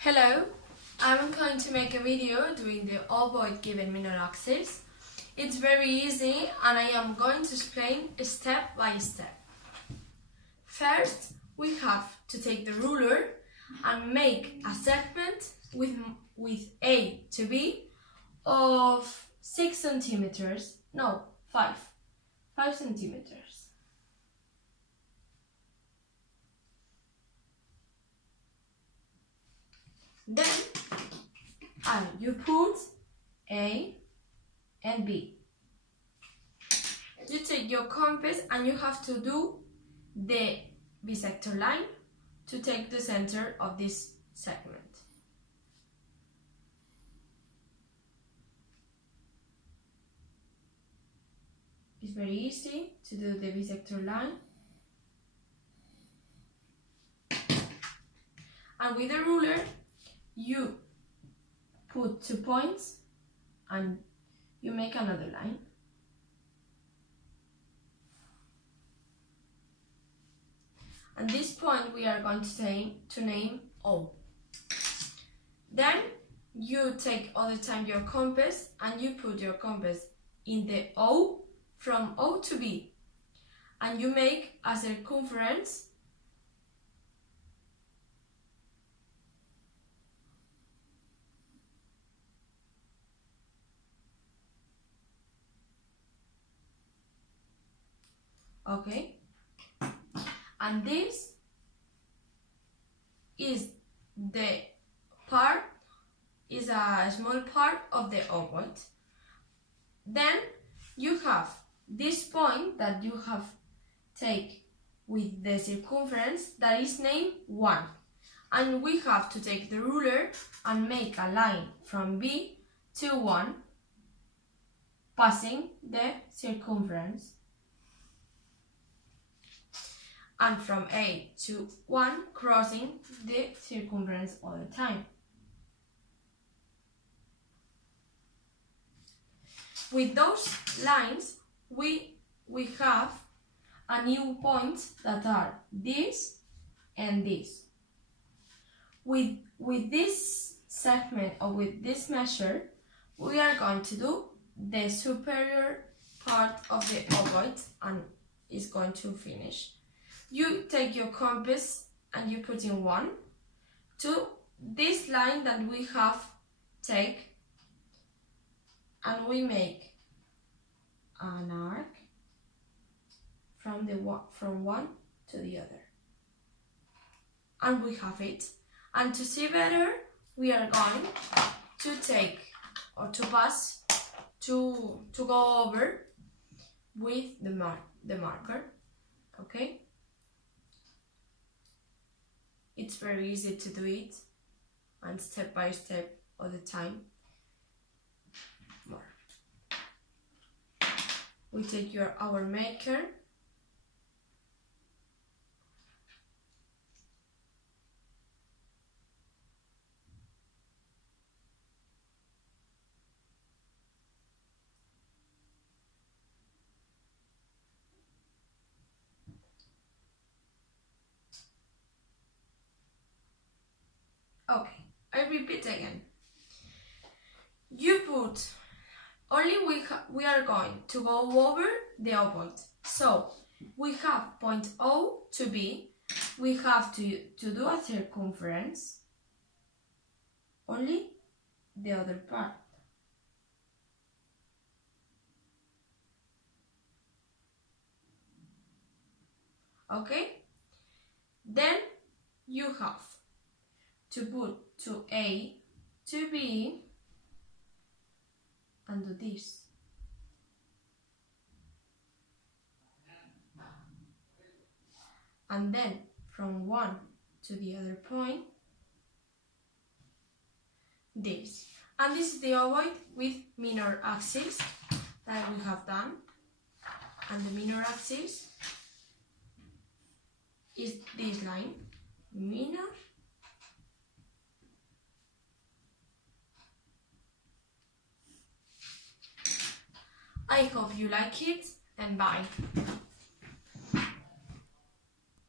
Hello, I'm going to make a video doing the OVAOID given minor axis. It's very easy and I am going to explain step by step. First, we have to take the ruler and make a segment with A to B of 6 centimeters, no, 5 centimeters. Then you put A and B. You take your compass and you have to do the bisector line to take the center of this segment. It's very easy to do the bisector line. And with the ruler, you put 2 points and you make another line. And this point we are going to name O. Then you take all the time your compass and you put your compass in the O from O to B. And you make a circumference . Okay, and this is a small part of the OVAOID. Then you have this point that you have take with the circumference that is named 1. And we have to take the ruler and make a line from B to 1, passing the circumference. And from A to 1, crossing the circumference all the time. With those lines, we have a new point that are this and this. With this segment or with this measure, we are going to do the superior part of the OVAOID and it's going to finish. You take your compass and you put in 1 to this line that we have take, and we make an arc from one to the other. And we have it. And to see better, we are going to take or to pass to go over with the marker. Okay? It's very easy to do it, and step by step all the time. More. We take our maker . Okay, I repeat again. You put, only we are going to go over the OVAOID. So, we have point O to B. We have to do a circumference. Only the other part. Okay? Then you have to put to A to B and do this. And then from 1 to the other point, this. And this is the OVAOID with minor axis that we have done. And the minor axis is this line, minor . I hope you like it, and bye.